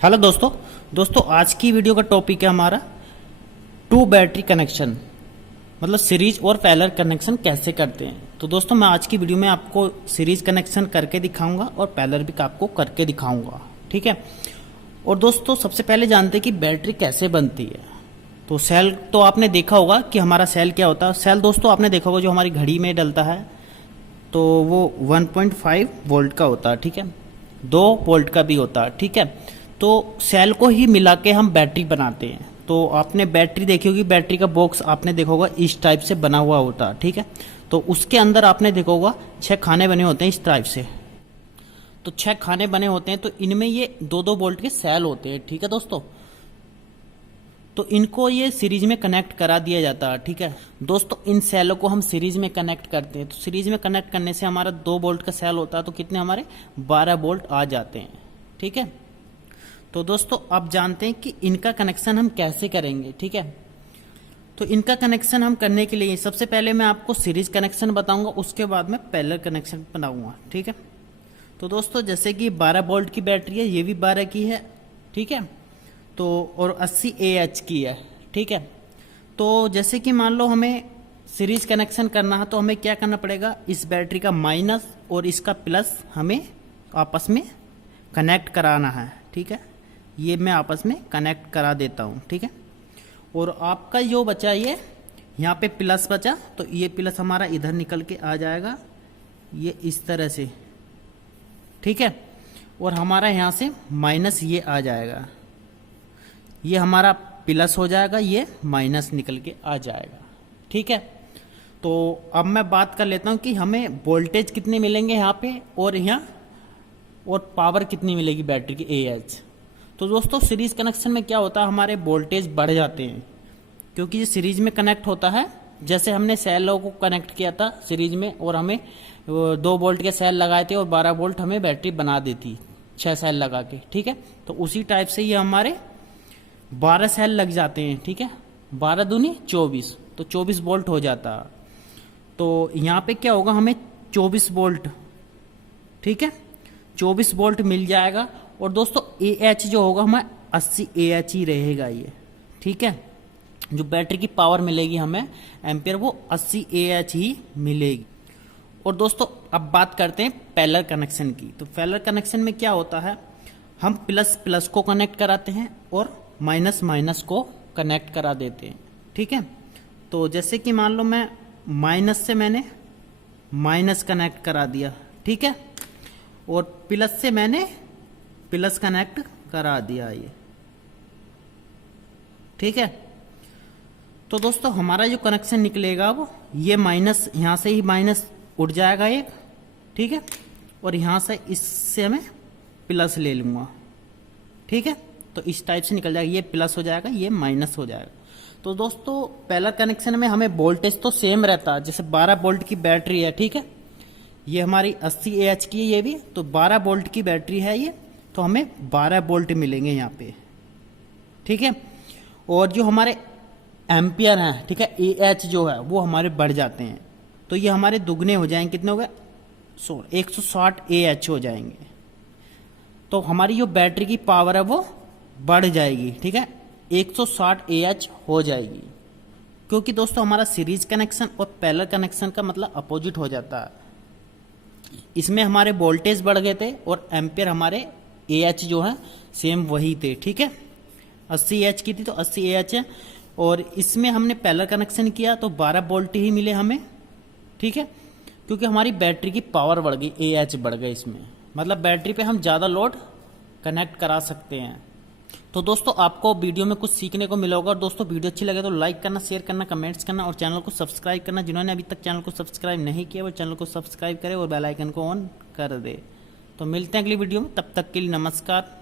Hello दोस्तों आज की वीडियो का टॉपिक है हमारा टू बैटरी कनेक्शन, मतलब सीरीज और पैरेलल कनेक्शन कैसे करते हैं। तो दोस्तों मैं आज की वीडियो में आपको सीरीज कनेक्शन करके दिखाऊंगा और पैरेलल भी आपको करके दिखाऊंगा, ठीक है। और दोस्तों सबसे पहले जानते हैं कि बैटरी कैसे बनती है। तो सेल तो आपने देखा होगा कि हमारा सेल क्या होता है। सेल दोस्तों आपने देखा होगा जो हमारी घड़ी में डलता है, तो वो 1.5 वोल्ट का होता है, ठीक है। 2 वोल्ट का भी होता है, ठीक है। तो सेल को ही मिला के हम बैटरी बनाते हैं। तो आपने बैटरी देखी होगी, बैटरी का बॉक्स आपने देखा होगा इस टाइप से बना हुआ होता है, ठीक है। तो उसके अंदर आपने देखा होगा 6 खाने बने होते हैं इस टाइप से। तो 6 खाने बने होते हैं, तो इनमें ये 2-2 वोल्ट के सेल होते हैं, ठीक है दोस्तों। तो इनको ये सीरीज में कनेक्ट करा दिया जाता है, ठीक है दोस्तों। इन सेलों को हम सीरीज में कनेक्ट करते हैं। तो सीरीज में कनेक्ट करने से हमारा 2 वोल्ट का सेल होता है, तो कितने हमारे 12 वोल्ट आ जाते हैं, ठीक है। तो दोस्तों अब जानते हैं कि इनका कनेक्शन हम कैसे करेंगे, ठीक है। तो इनका कनेक्शन हम करने के लिए सबसे पहले मैं आपको सीरीज कनेक्शन बताऊंगा, उसके बाद मैं पैरेलल कनेक्शन बनाऊंगा, ठीक है। तो दोस्तों जैसे कि 12 वोल्ट की बैटरी है, ये भी 12 की है, ठीक है। तो और 80 AH की है, ठीक है। तो जैसे कि मान लो हमें सीरीज कनेक्शन करना है, तो हमें क्या करना पड़ेगा, इस बैटरी का माइनस और इसका प्लस हमें आपस में कनेक्ट कराना है, ठीक है। ये मैं आपस में कनेक्ट करा देता हूँ, ठीक है। और आपका जो बचा ये यहाँ पे प्लस बचा, तो ये प्लस हमारा इधर निकल के आ जाएगा, ये इस तरह से, ठीक है। और हमारा यहाँ से माइनस ये आ जाएगा, ये हमारा प्लस हो जाएगा, ये माइनस निकल के आ जाएगा, ठीक है। तो अब मैं बात कर लेता हूँ कि हमें वोल्टेज कितने मिलेंगे यहाँ पे, और यहाँ और पावर कितनी मिलेगी बैटरी की AH। तो दोस्तों सीरीज कनेक्शन में क्या होता है, हमारे वोल्टेज बढ़ जाते हैं, क्योंकि ये सीरीज में कनेक्ट होता है। जैसे हमने सेलों को कनेक्ट किया था सीरीज में, और हमें 2 वोल्ट के सेल लगाए थे और 12 वोल्ट हमें बैटरी बना देती 6 सेल लगा के, ठीक है। तो उसी टाइप से ये हमारे 12 सेल लग जाते हैं, ठीक है। 12 दूनी 24, तो 24 वोल्ट हो जाता है। तो यहाँ पे क्या होगा, हमें 24 वोल्ट, ठीक है, 24 वोल्ट मिल जाएगा। और दोस्तों AH जो होगा हमें 80 AH ही रहेगा ये, ठीक है। जो बैटरी की पावर मिलेगी हमें एम्पियर, वो 80 AH ही मिलेगी। और दोस्तों अब बात करते हैं पैरेलल कनेक्शन की। तो पैरेलल कनेक्शन में क्या होता है, हम प्लस प्लस को कनेक्ट कराते हैं और माइनस माइनस को कनेक्ट करा देते हैं, ठीक है। तो जैसे कि मान लो मैं माइनस से मैंने माइनस कनेक्ट करा दिया, ठीक है, और प्लस से मैंने प्लस कनेक्ट करा दिया, ये ठीक है। तो दोस्तों हमारा जो कनेक्शन निकलेगा वो ये माइनस, यहां से ही माइनस उड़ जाएगा एक, ठीक है। और यहां से इससे मैं प्लस ले लूंगा, ठीक है। तो इस टाइप से निकल जाएगा, ये प्लस हो जाएगा, ये माइनस हो जाएगा। तो दोस्तों पैरेलल कनेक्शन में हमें वोल्टेज तो सेम रहता है, जैसे 12 वोल्ट की बैटरी है, ठीक है। ये हमारी 80 AH की है, ये भी तो 12 वोल्ट की बैटरी है ये, तो हमें 12 वोल्ट मिलेंगे यहाँ पे, ठीक है। और जो हमारे एम्पियर हैं, ठीक है, AH जो है वो हमारे बढ़ जाते हैं, तो ये हमारे दुगने हो जाएंगे, कितने हो गए 160 AH हो जाएंगे। तो हमारी जो बैटरी की पावर है वो बढ़ जाएगी, ठीक है, 160 AH हो जाएगी। क्योंकि दोस्तों हमारा सीरीज कनेक्शन और पैरेलल कनेक्शन का मतलब अपोजिट हो जाता है। इसमें हमारे वोल्टेज बढ़ गए थे और एम्पियर हमारे AH जो है सेम वही थे, ठीक है। 80 AH की थी तो 80 AH है। और इसमें हमने पैरेलल कनेक्शन किया तो 12 वोल्ट ही मिले हमें, ठीक है। क्योंकि हमारी बैटरी की पावर बढ़ गई, AH बढ़ गई इसमें, मतलब बैटरी पे हम ज़्यादा लोड कनेक्ट करा सकते हैं। तो दोस्तों आपको वीडियो में कुछ सीखने को मिला होगा। और दोस्तों वीडियो अच्छी लगे तो लाइक करना, शेयर करना, कमेंट्स करना और चैनल को सब्सक्राइब करना। जिन्होंने अभी तक चैनल को सब्सक्राइब नहीं किया वो चैनल को सब्सक्राइब करे और बेल आइकन को ऑन कर दे। तो मिलते हैं अगली वीडियो में, तब तक के लिए नमस्कार।